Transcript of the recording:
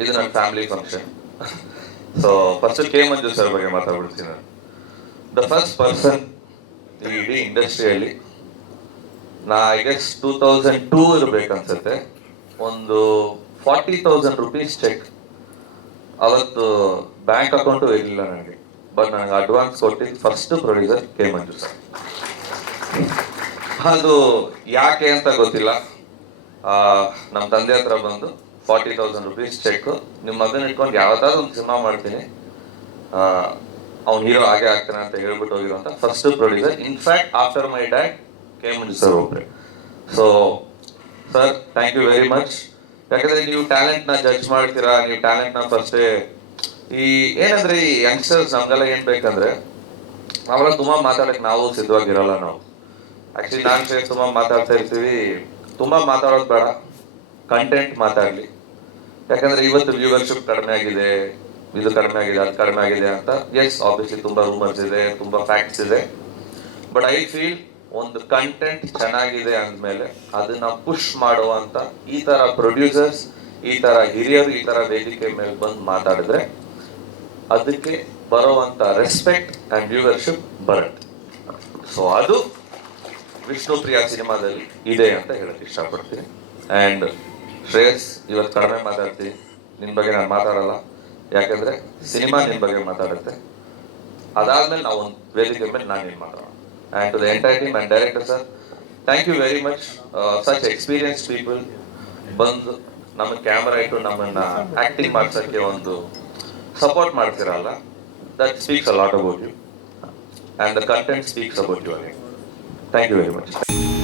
ಇದು ನನ್ನ family function. So first K Manju sir ಬಗ್ಗೆ ಮಾತಾಡ್ಬಿಡ್ತೀನಿ ನಾನು. ದ ಫಸ್ಟ್ ಪರ್ಸನ್ ಈ ಇಡೀ ಇಂಡಸ್ಟ್ರಿಯಲ್ಲಿ ನಾ ಐ ಗೆಸ್ 2002 ಇರಬೇಕನ್ಸುತ್ತೆ, ಒಂದು 40,000 rupees ಚೆಕ್ ಅವತ್ತು ಬ್ಯಾಂಕ್ ಅಕೌಂಟು ಇರಲಿಲ್ಲ ನನಗೆ, ಬಟ್ ನನಗೆ ಅಡ್ವಾನ್ಸ್ ಕೊಟ್ಟಿದ್ದು first producer K Manju sir. ಅದು ಯಾಕೆ ಅಂತ ಗೊತ್ತಿಲ್ಲ. ನಮ್ಮ ತಂದೆ ಹತ್ರ ಬಂದು 40,000 rupees ಚೆಕ್, ನಿಮ್ಮ ಮಗನ ಇಟ್ಕೊಂಡು ಯಾವ್ದಾದ್ರು ಒಂದು ಸಿನಿಮಾ ಮಾಡ್ತೀನಿ, ಅವ್ನು ಹೀರೋ ಹಾಗೆ ಆಗ್ತಾನೆ ಅಂತ ಹೇಳ್ಬಿಟ್ಟು ಹೋಗಿರುವಂತ first producer. In fact after my dad K Manju sir ಒಬ್ಬರೇ. So sir, thank you very much. ಯಾಕಂದ್ರೆ ನೀವು ಟ್ಯಾಲೆಂಟ್ನ ಜಡ್ಜ್ ಮಾಡ್ತೀರಾ, ನೀವು ಟ್ಯಾಲೆಂಟ್ನ ಫಸ್ಟೇ ಈ ಏನಂದ್ರೆ ಈ ಯಂಗ್ಸ್ಟರ್ಸ್ ನಮ್ಗೆಲ್ಲ ಏನ್ ಬೇಕಂದ್ರೆ ನಾವೆಲ್ಲ ತುಂಬಾ ಮಾತಾಡಕ್ಕೆ ನಾವು ಸಿದ್ಧವಾಗಿರಲ್ಲ. ನಾವು ಆಕ್ಚುಲಿ ನಾನು ತುಂಬಾ ಮಾತಾಡ್ತಾ ಇರ್ತೀವಿ. ತುಂಬಾ ಮಾತಾಡೋದು ಬೇಡ, ಕಂಟೆಂಟ್ ಮಾತಾಡ್ಲಿ. ಯಾಕಂದ್ರೆ ಇವತ್ತು ವ್ಯೂವರ್ಶಿಪ್ ಕಡಿಮೆ ಆಗಿದೆ, ಇದು ಕಡಿಮೆ ಆಗಿದೆ, ಅದು ಕಡಿಮೆ ಆಗಿದೆ ಅಂತ. ಎಸ್, ಆಬ್ವಿಯಸ್ಲಿ ತುಂಬಾ ರೂಮರ್ಸ್ ಇದೆ, ತುಂಬಾ ಫ್ಯಾಕ್ಟ್ಸ್ ಇದೆ. ಬಟ್ ಐ ಫೀಲ್ ಒಂದು ಕಂಟೆಂಟ್ ಚೆನ್ನಾಗಿದೆ ಅಂದ್ಮೇಲೆ ಅದನ್ನ ಪುಷ್ ಮಾಡುವಂತ ಈ ತರ ಪ್ರೊಡ್ಯೂಸರ್ಸ್, ಈ ತರ ಹಿರಿಯರು ಈ ತರ ವೇದಿಕೆ ಮೇಲೆ ಬಂದು ಮಾತಾಡಿದ್ರೆ ಅದಕ್ಕೆ ಬರುವಂತ ರೆಸ್ಪೆಕ್ಟ್ ಅಂಡ್ ವ್ಯೂವರ್ಶಿಪ್ ಬರುತ್ತೆ. ಸೊ ಅದು ವಿಷ್ಣುಪ್ರಿಯ ಸಿನಿಮಾದಲ್ಲಿ ಇದೆ ಅಂತ ಹೇಳಕ್ ಇಷ್ಟಪಡ್ತೀನಿ. ಅಂಡ್ ಶ್ರೇಯಸ್, ಇವತ್ತು ಕಡಿಮೆ ಮಾತಾಡ್ತೀನಿ, ನಿನ್ ಬಗ್ಗೆ ನಾನು ಮಾತಾಡಲ್ಲ. ಯಾಕಂದ್ರೆ ಸಿನಿಮಾ ನಿನ್ ಬಗ್ಗೆ ಮಾತಾಡುತ್ತೆ. ಅದಾದ್ಮೇಲೆ ನಾವು ಒಂದು ವೇದಿಕೆ ಮೇಲೆ ನಾನು ಏನ್ ಮಾತಾಡೋಣ. And to the entire team and director sir, thank you very much. Such experience people ಬಂದು ನಮ್ಮ ಕ್ಯಾಮರಾ ಇಟ್ಟು ನಮ್ಮನ್ನ ಆಕ್ಟಿಂಗ್ ಮಾಡ್ಸಕ್ಕೆ ಒಂದು ಸಪೋರ್ಟ್ ಮಾಡ್ತಿರಲ್ಲ. That speaks a lot about you and the content speaks about you again. Thank you very much.